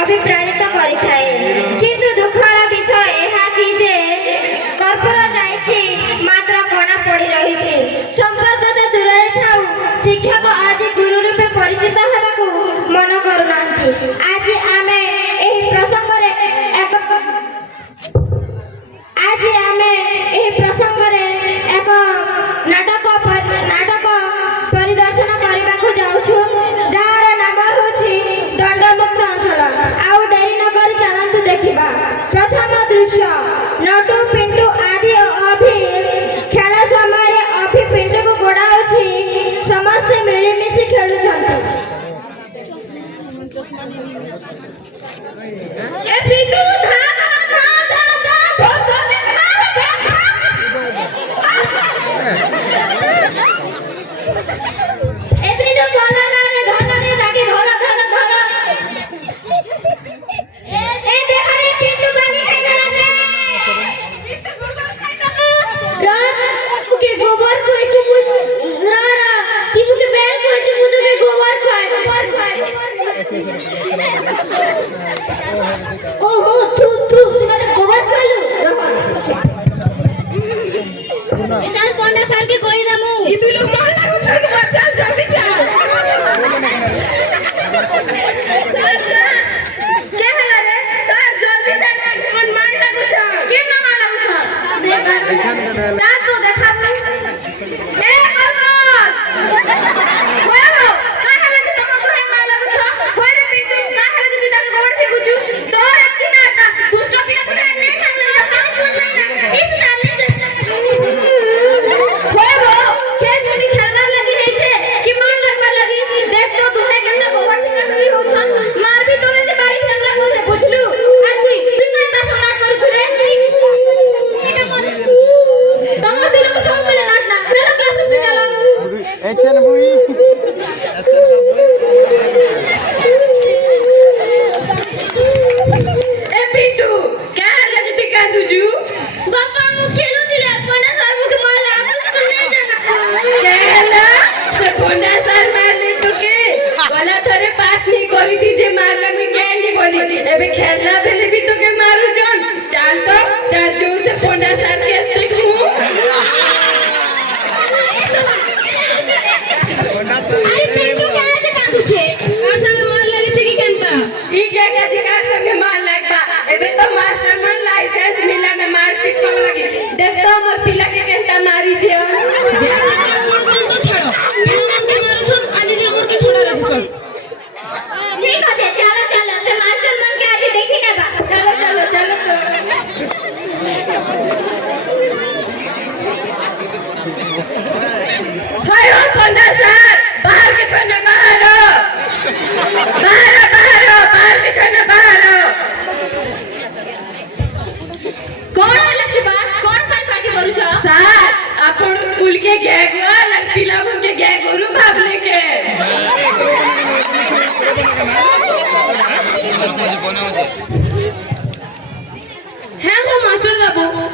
अभिप्रेरित करिथाए किंतु दुखर विषय एहा कि जे कर्पूर जाइछि मात्र कणा पड़ी रहिछि संपर्क तो दूर रे थाउ शिक्षक आज गुरु रूपे परिचित हेबाकू मन करूनांती आज आमे एही प्रसंग रे एक नाटक परिदर्शन करने को जाऊँ जार नाम हूँ दंडमुक्त अंचल आउ डेरी नगर चलतु देखा प्रथम दृश्य नटू पिंटू आदि अभि खेल समय अभि पिंटू को गोड़ाऊँ समस्ते मिलमिशि खेलुंट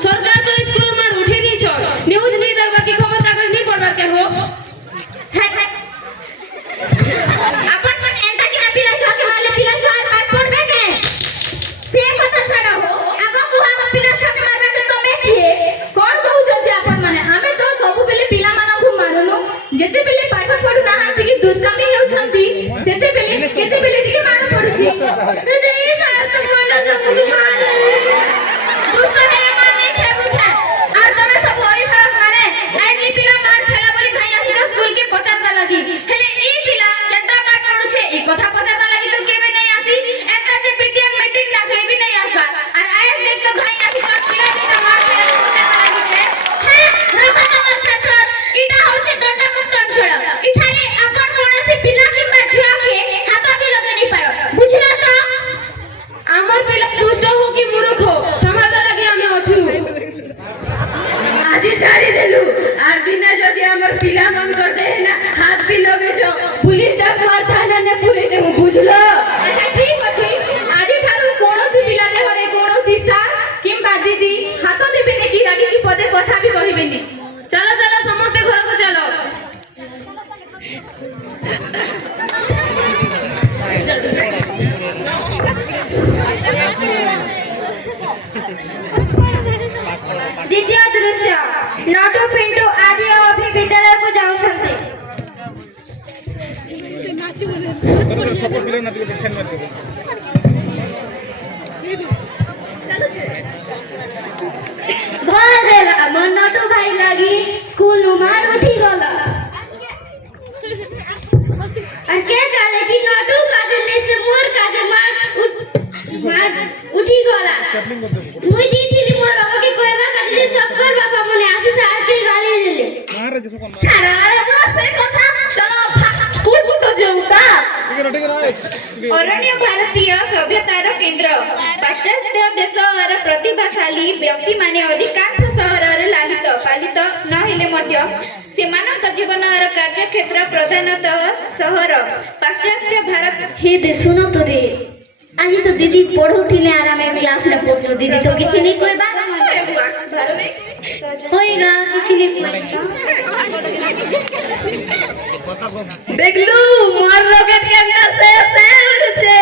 सरकार तो स्कूल में उठे नहीं छ न्यूज नहीं दरबा की खबर कागज नहीं पढ़वा के हो अपन मन एंता कि पिला छ के माले पिला छ पाठ पढ़बे के से कथा छडा हो आगो को हम पिला छ के मारबा के तमे किए कोन कहू जति अपन माने हमें तो सब बेले पिला माना को मारनु जेते बेले पाठ पढु ना हाथि की दुष्टमी हेउ छंती सेते बेले केते बेले टिके मार पडुछि ए ए सार तो मोंडा सब मार दुष्ट ने मार नहीं थे बुझा और तमे सब होई भाग माने आई पिला मार खेला बोली खाई आसी स्कूल के पचारता लगी हेले ई पिला केता पाठ पढुछे ई कथा पचारता लगी तो केबे नहीं आसी एता जे पीटीएम मीटिंग डाकले भी नहीं आसबा और आए देख तो खाई आसी तो पिला के मार खेला लगी छे हे रोका नमस्ते सर इटा होचे दंड मुक्त अंचल इठारे अपन कोनसी पिला कि झिया के हाथ भी लगे नहीं पारो बुझला तो हमर पिला दुष्ट हो कि मूर्ख हो संभालता लगी हमें अछु आज छाड़ी देलु आर दिना जदी हमर पिला मन कर दे ना हाथ भी लगे छो पुलिस डाक मार थाना ने पूरे दे सपोर्ट मिले ना तो परसेंट मार देबे भरेला मन नटो भाई लागी स्कूल नु मार उठी गला और के काले की नटो काजे ने से मोर काजे मार उठी गला मुई दी थी मोर बाबा के कोयबा काजे सबकर बाबा मने आसी साल के गाली देले मार जसो कोन छाड़ा रे बस ए কথা चलो स्कूल बुटो जेउता अरण्य भारतीय सभ्यतार केन्द्र पाश्चात्य देशर प्रतिभाशाली व्यक्ति माने अधिकांश सहर लालित पालित नहेले मध्य सेमानक जीवनर कार्यक्षेत्र प्रधानतः सहर पाश्चात्य भारत हे दे सुनो तो रे आज तो दीदी पढ़ौथिले आराम में क्लास में पहुंचलो दीदी तो किछि नहीं कोइबा होइगा किछि नहीं कोइबा देखलू मोर रॉकेट के अंदर से उड़छे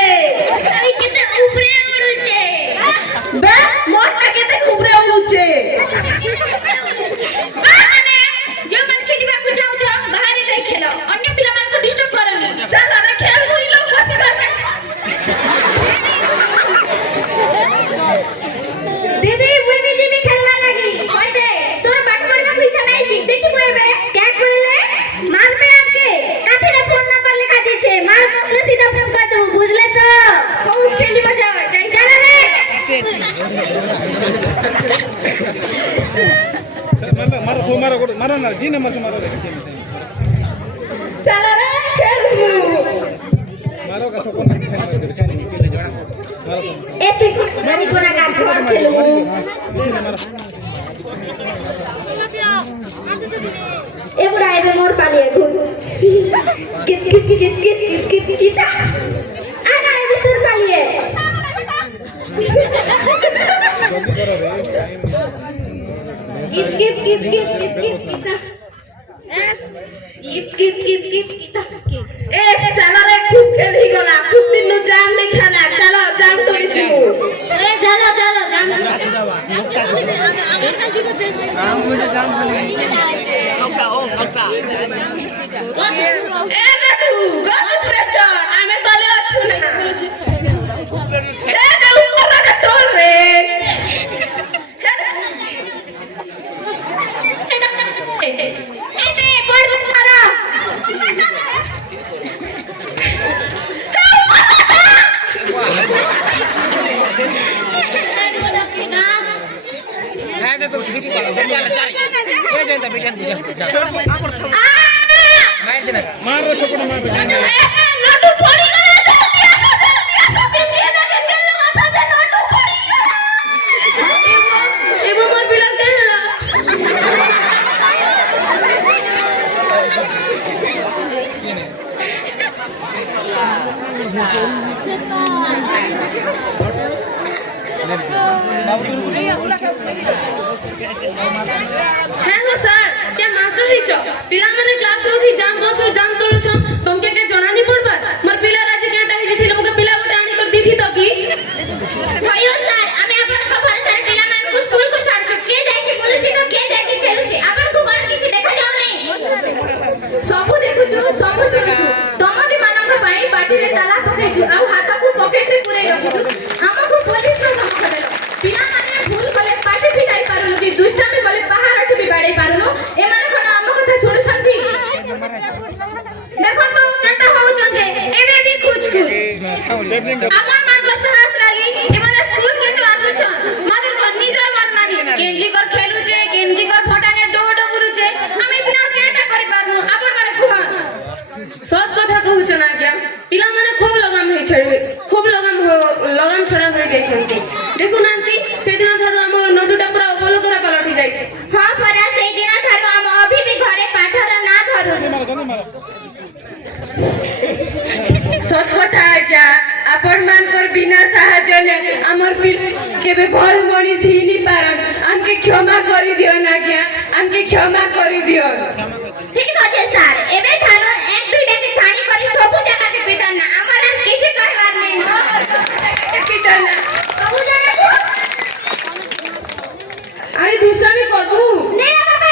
आई केते ऊपरे उड़छे बे मोरटा केते ऊपरे उड़छे माने जो मन खेलिबा को जाऊ जाऊ बाहर जाई खेलो अन्य पिला मान को डिस्टर्ब करनी चल अरे खेल मुई लोग बस कर दीदी मुई भी जीवी खेलवा लगी होय दे तोर पाठ पढ़वा को इच्छा नहीं की देखि मोएबे क्या कहले मार पे आपके काथे रे फोन नंबर लिखा दीछे मार बसले सीधा फोन कर दो बुझले तो हो खेलिबा जाओ जाई चल रे मारो सो मारो ना जी ने मारो रे चल रे खेल मारो का सो कोन मारो ए तू नानी कोना का खेलू ए बुढ़ा एबे मोर पालिए कित कित कित कित कित कित आना एबे तोर पालिए कित कित कित कित कित ए चलो रे खूब खेली गला खूब दिन नु जाम नहीं खाना चलो जाम तोड़ी छिमु ए चलो चलो जाम ए नटू गलत प्रेचर आमे तले अछु ना ए दे ऊपर रख तोड़ रे ए बे पर मारा तो फिर चल चल ये जनता बेटियां बुझा मार देना मार रे सो कोन मार नटू पड़ी गला जल्दी आ बिटिया ना के तेल माथा से नटू पड़ी गला एबो मोर बिलन करला हेलो सर क्या मास्टर ही छ पिला माने क्लास रे उठी जाम दोछ जाम तोड़ छ तुमके के जणा नहीं पड़बा मोर पिला राजे केटा ही थिले मके पिला उठा आनी कर दीथि तो की भयो सर हमें अपन खबर सर पिला मान को स्कूल को छाड़ छ के जाय के बोलु छी तो के जाय के खेलु छी अपन को बार किछि देखा जाऊ नहीं सबु देखु छु सबु देखु छु तमदी मानक पाई बाटी रे ताला पके छु आ हाथ को पॉकेट रे पुरै रखु छु हमको पुलिस रो काम करे पिला माने भूल कले पाटी भी जाई पारुनु कि दुष्टामी कले बाहर अटि भी बाड़े पारुनु ए माने कोन हम कथा सुनु छथि देखो तो केता हो चंगे एबे भी कुछ कुछ अपन मान को साहस लागी ए माने स्कूल के तो आसु छ मगर को निजा मन मारी केंजी कर खेलु छे केंजी कर फटाने डोडो गुरु छे हम इतना केटा करि पारनु अपन माने कुहा सत कथा कहू छ ना क्या पिला माने खूब लगाम होई छड़े खूब लगाम छड़ा होई जाई छंती देखु नांती से दिन थारु हम नटुटा पूरा ओपलो करा पलटि जाई छे हां परा से दिन ठारो हम अभी भी घरे पाठर ना धरु सत कथा क्या अपन मान कर बिना साहाय्य ले हमर पिल केबे भल मनी सीनी पारन हमके क्षमा करी दियो ना क्या हमके क्षमा करी दियो ठीक আছে স্যার এবে থানো এক দুইটা কে ছানি করে সবু জায়গা কে পিটন না আমার আর কিছু কইবার নাই पिटना সবু জায়গা अरे दूसरा भी कर दू नहीं ना बाबा